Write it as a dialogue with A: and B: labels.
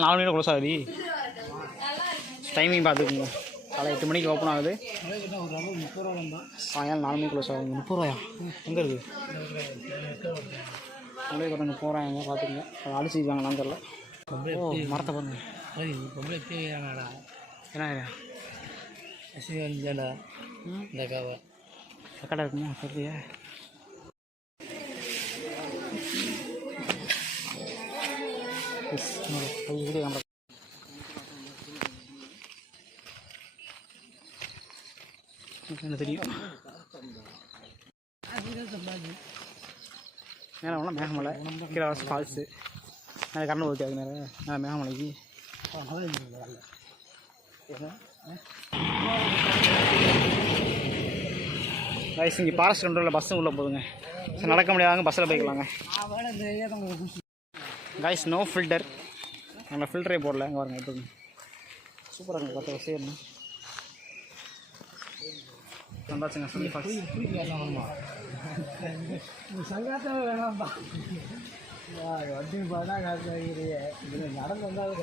A: நாலு மணிக்கு க்ளோஸ் ஆகுது டைமிங் பார்த்துக்குங்க. காலை எட்டு மணிக்கு ஓப்பன் ஆகுது.
B: முப்பது
A: சாயங்காலம் நாலு மணிக்கு க்ளோஸ் ஆகுது முப்பது ரூபாயா எங்கே இருக்குது அப்படியே கொஞ்சம் போகிறாங்க பார்த்துக்குங்க. அதை அடிச்சிருக்காங்களான்னு தெரில ஓ மரத்தை பாருங்க.
B: பொம்பளை தேவையானாடா
A: என்ன
B: இந்த காவை.
A: கடை இருக்குமா? தெரியலையே. வீடியோ கேமரா என்ன தெரியும்? மேலே வேணால் மேகமலை கீழே ஃபால்ஸு மேலே கரண்ட் ஊற்றி அது மேலே. மேலே மேகமலைக்கு. வயசு இங்கே ஃபாரஸ்ட் கண்ட்ரோலில் பஸ்ஸும் உள்ளே போதுங்க. நடக்க முடியாதாங்க பஸ்ஸில் போய்க்கலாங்க. கைஸ் நோ ஃபில்டர் நாங்கள் ஃபில்டரே போடல. அங்கே வரங்க எப்படி சூப்பராக இருக்குங்க பத்து வருஷம் வந்தாச்சுங்க சொல்லி ஃபால்ஸ்
B: வேணாம்பா. வண்டி பார்த்தா காசு வாங்கிக்கிறீங்க இதில் நடந்து வந்தாலும்